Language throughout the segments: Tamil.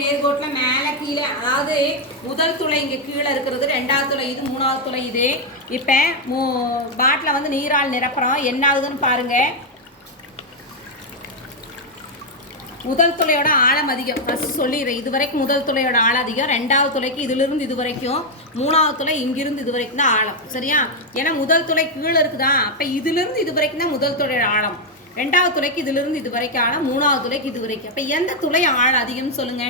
நேர்கோட்டில் மேலே கீழே அதாவது முதல் துளை இங்கே கீழே இருக்கிறது ரெண்டாவது துளை இது மூணாவது துளை இது. இப்போ மூ பாட்டில் வந்து நீரால் நிரப்புறோம். என்ன ஆகுதுன்னு பாருங்க. முதல் துளையோட ஆழம் அதிகம். ஃபஸ்ட் சொல்லிடுறேன். இது வரைக்கும் முதல் துளையோட ஆழம் அதிகம். ரெண்டாவது துளைக்கு இதிலிருந்து இது வரைக்கும் மூணாவது துளை இங்கிருந்து இது வரைக்கும் தான் ஆழம். சரியா? ஏன்னா முதல் துளை கீழே இருக்குதா? அப்போ இதிலிருந்து இது வரைக்கும் தான் முதல் துளையோட ஆழம். ரெண்டாவது துளைக்கு இதிலிருந்து இது வரைக்கும் ஆழம் மூணாவது துளைக்கு இது வரைக்கும். அப்போ எந்த துளை ஆழம் அதிகம்னு சொல்லுங்க?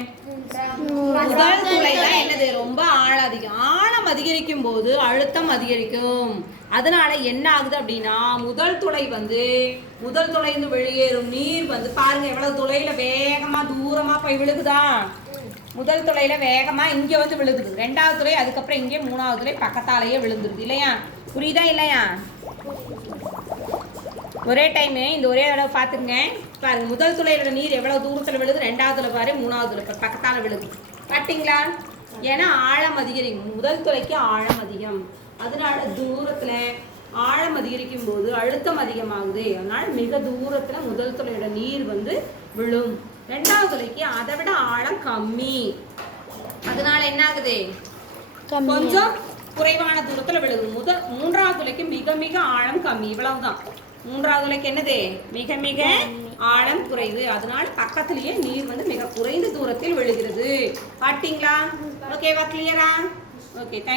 முதல் துளை தான் என்னது? ரொம்ப ஆழம் அதிகம். ஆழம் அதிகரிக்கும் போது அழுத்தம் அதிகரிக்கும். அதனால என்ன ஆகுது அப்படின்னா முதல் துளை வந்து முதல் துளைந்து வெளியேறும் நீர் வந்து பாருங்க எவ்வளவு துளையில வேகமா தூரமா போய் விழுகுதா? முதல் துளையில வேகமா இங்க வந்து விழுகுது. ரெண்டாவது துளை அதுக்கப்புறம் இங்கே மூணாவது துளை பக்கத்தாலேயே விழுந்துருது. இல்லையா? புரியுதா இல்லையா? ஒரே டைமு இந்த ஒரே தடவை பார்த்துங்க பாருங்க முதல் துளையோட நீர் எவ்வளவு தூரத்தில் விழுது? ரெண்டாவது துளை பாரு மூணாவது துளை பாரு, பக்கத்தால விழுது. பார்த்தீங்களா ஏன்னா ஆழம் அதிகரிக்கும். முதல் துளைக்கு ஆழம் அதிகம். அதனால தூரத்துல ஆழம் அதிகரிக்கும் போது அழுத்தம் அதிகமாகுது. அதனால மிக தூரத்துல முதல் துளையோட நீர் வந்து விழும். ரெண்டாவது துளைக்கு அதை விட ஆழம் கம்மி. அதனால என்ன ஆகுது கொஞ்சம் குறைவான முதல் மூன்றாவது உலைக்கு மிக மிக ஆழம் கம்மி இவ்வளவுதான். மூன்றாவது உலைக்கு என்னது? மிக மிக ஆழம் குறைவு. அதனால பக்கத்திலேயே நீர் வந்து மிக குறைந்த தூரத்தில் விழுகிறது. பாத்தீங்களா? ஓகேவா கிளியரா ஓகே தேங்க்